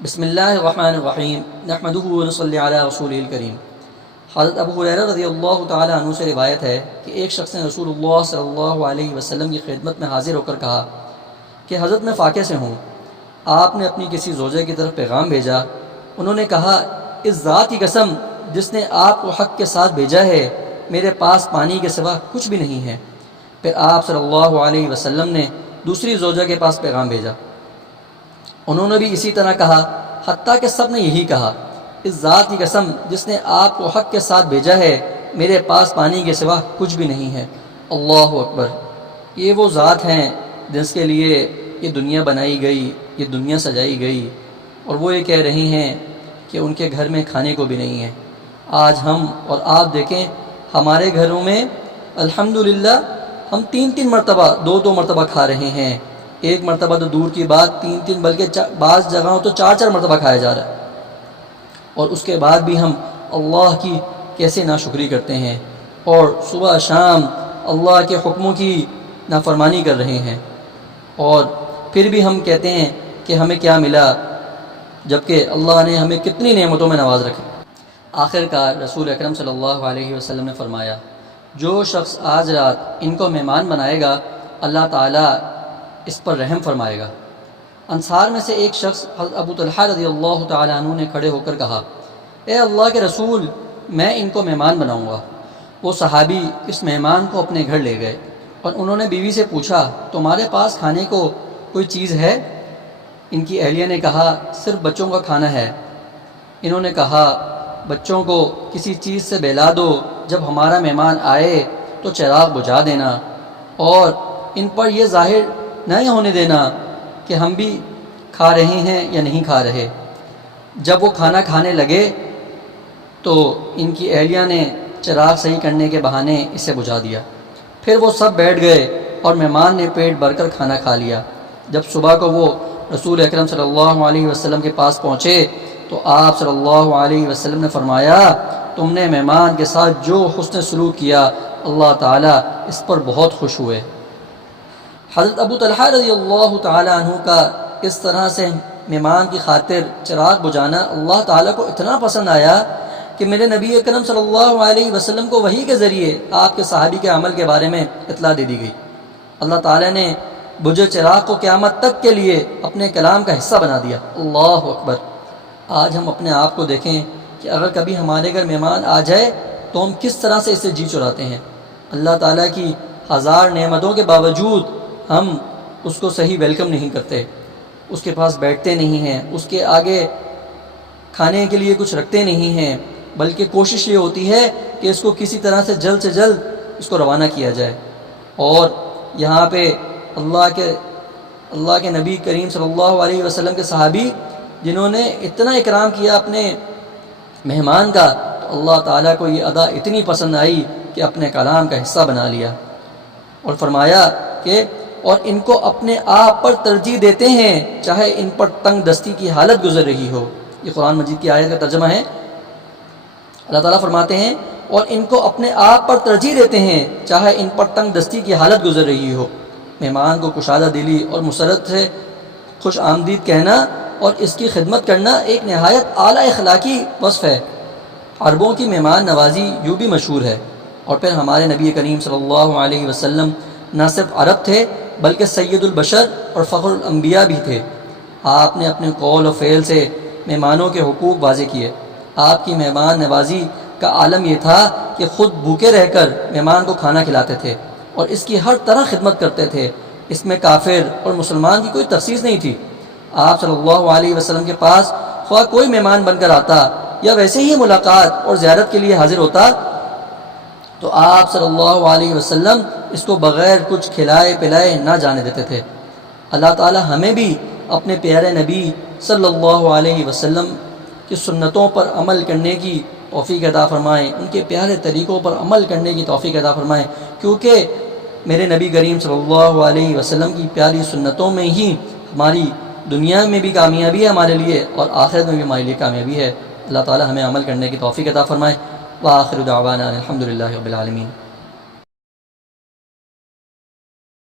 بسم اللہ الرحمن الرحیم نحمدہ ونصلی علی رسولہ الکریم۔ حضرت ابو ہریرہ رضی اللہ تعالی عنہ سے روایت ہے کہ ایک شخص نے رسول اللہ صلی اللہ علیہ وسلم کی خدمت میں حاضر ہو کر کہا کہ حضرت میں فاقے سے ہوں، آپ نے اپنی کسی زوجہ کی طرف پیغام بھیجا۔ انہوں نے کہا، اس ذات کی قسم جس نے آپ کو حق کے ساتھ بھیجا ہے، میرے پاس پانی کے سوا کچھ بھی نہیں ہے۔ پھر آپ صلی اللہ علیہ وسلم نے دوسری زوجہ کے پاس پیغام بھیجا، انہوں نے بھی اسی طرح کہا، حتیٰ کہ سب نے یہی کہا، اس ذات کی قسم جس نے آپ کو حق کے ساتھ بھیجا ہے، میرے پاس پانی کے سوا کچھ بھی نہیں ہے۔ اللہ اکبر۔ یہ وہ ذات ہیں جس کے لیے یہ دنیا بنائی گئی، یہ دنیا سجائی گئی، اور وہ یہ کہہ رہی ہیں کہ ان کے گھر میں کھانے کو بھی نہیں ہے۔ آج ہم اور آپ دیکھیں، ہمارے گھروں میں الحمدللہ ہم تین مرتبہ دو مرتبہ کھا رہے ہیں۔ ایک مرتبہ تو دور کی بات، تین بلکہ بعض جگہوں تو چار مرتبہ کھایا جا رہا ہے، اور اس کے بعد بھی ہم اللہ کی کیسے ناشکری کرتے ہیں، اور صبح شام اللہ کے حکموں کی نافرمانی کر رہے ہیں، اور پھر بھی ہم کہتے ہیں کہ ہمیں کیا ملا، جبکہ اللہ نے ہمیں کتنی نعمتوں میں نواز رکھا۔ آخر کار رسول اکرم صلی اللہ علیہ وسلم نے فرمایا، جو شخص آج رات ان کو مہمان بنائے گا، اللہ تعالیٰ اس پر رحم فرمائے گا۔ انصار میں سے ایک شخص حضرت ابو طلحہ رضی اللہ تعالیٰ عنہ نے کھڑے ہو کر کہا، اے اللہ کے رسول، میں ان کو مہمان بناؤں گا۔ وہ صحابی اس مہمان کو اپنے گھر لے گئے، اور انہوں نے بیوی سے پوچھا، تمہارے پاس کھانے کو کوئی چیز ہے؟ ان کی اہلیہ نے کہا، صرف بچوں کا کھانا ہے۔ انہوں نے کہا، بچوں کو کسی چیز سے بہلا دو، جب ہمارا مہمان آئے تو چراغ بجھا دینا، اور ان پر یہ ظاہر نہیں ہونے دینا کہ ہم بھی کھا رہے ہیں یا نہیں کھا رہے۔ جب وہ کھانا کھانے لگے تو ان کی اہلیہ نے چراغ صحیح کرنے کے بہانے اسے بجھا دیا۔ پھر وہ سب بیٹھ گئے اور مہمان نے پیٹ بھر کر کھانا کھا لیا۔ جب صبح کو وہ رسول اکرم صلی اللہ علیہ وسلم کے پاس پہنچے تو آپ صلی اللہ علیہ وسلم نے فرمایا، تم نے مہمان کے ساتھ جو حسن سلوک کیا، اللہ تعالیٰ اس پر بہت خوش ہوئے۔ حضرت ابو طلحہ رضی اللہ تعالیٰ عنہ کا اس طرح سے مہمان کی خاطر چراغ بجھانا اللہ تعالیٰ کو اتنا پسند آیا کہ میرے نبی اکرم صلی اللہ علیہ وسلم کو وحی کے ذریعے آپ کے صحابی کے عمل کے بارے میں اطلاع دے دی گئی۔ اللہ تعالیٰ نے بجھے چراغ کو قیامت تک کے لیے اپنے کلام کا حصہ بنا دیا۔ اللہ اکبر۔ آج ہم اپنے آپ کو دیکھیں کہ اگر کبھی ہمارے گھر مہمان آ جائے تو ہم کس طرح سے اسے جی چراتے ہیں۔ اللہ تعالیٰ کی ہزار نعمتوں کے باوجود ہم اس کو صحیح ویلکم نہیں کرتے، اس کے پاس بیٹھتے نہیں ہیں، اس کے آگے کھانے کے لیے کچھ رکھتے نہیں ہیں، بلکہ کوشش یہ ہوتی ہے کہ اس کو کسی طرح سے جلد اس کو روانہ کیا جائے۔ اور یہاں پہ اللہ کے نبی کریم صلی اللہ علیہ وسلم کے صحابی جنہوں نے اتنا اکرام کیا اپنے مہمان کا، تو اللہ تعالیٰ کو یہ ادا اتنی پسند آئی کہ اپنے کلام کا حصہ بنا لیا، اور فرمایا کہ اور ان کو اپنے آپ پر ترجیح دیتے ہیں چاہے ان پر تنگ دستی کی حالت گزر رہی ہو۔ یہ قرآن مجید کی آیت کا ترجمہ ہے۔ اللہ تعالیٰ فرماتے ہیں، اور ان کو اپنے آپ پر ترجیح دیتے ہیں چاہے ان پر تنگ دستی کی حالت گزر رہی ہو۔ مہمان کو کشادہ دلی اور مسرت سے خوش آمدید کہنا اور اس کی خدمت کرنا ایک نہایت اعلیٰ اخلاقی وصف ہے۔ عربوں کی مہمان نوازی یوں بھی مشہور ہے، اور پھر ہمارے نبی کریم صلی اللہ علیہ وسلم نہ صرف عرب تھے بلکہ سید البشر اور فخر الانبیاء بھی تھے۔ آپ نے اپنے قول و فعل سے مہمانوں کے حقوق واضح کیے۔ آپ کی مہمان نوازی کا عالم یہ تھا کہ خود بھوکے رہ کر مہمان کو کھانا کھلاتے تھے اور اس کی ہر طرح خدمت کرتے تھے۔ اس میں کافر اور مسلمان کی کوئی تخصیص نہیں تھی۔ آپ صلی اللہ علیہ وسلم کے پاس خواہ کوئی مہمان بن کر آتا یا ویسے ہی ملاقات اور زیارت کے لیے حاضر ہوتا تو آپ صلی اللہ علیہ وسلم اس کو بغیر کچھ کھلائے پلائے نہ جانے دیتے تھے۔ اللہ تعالی ہمیں بھی اپنے پیارے نبی صلی اللہ علیہ وسلم کی سنتوں پر عمل کرنے کی توفیق عطا فرمائیں، ان کے پیارے طریقوں پر عمل کرنے کی توفیق عطا فرمائیں، کیونکہ میرے نبی کریم صلی اللہ علیہ وسلم کی پیاری سنتوں میں ہی ہماری دنیا میں بھی کامیابی ہے ہمارے لیے، اور آخرت میں بھی ہمارے لیے کامیابی ہے۔ اللہ تعالی ہمیں عمل کرنے کی توفیق عطا فرمائے۔ وآخر دعوانا الحمدللہ رب العالمین۔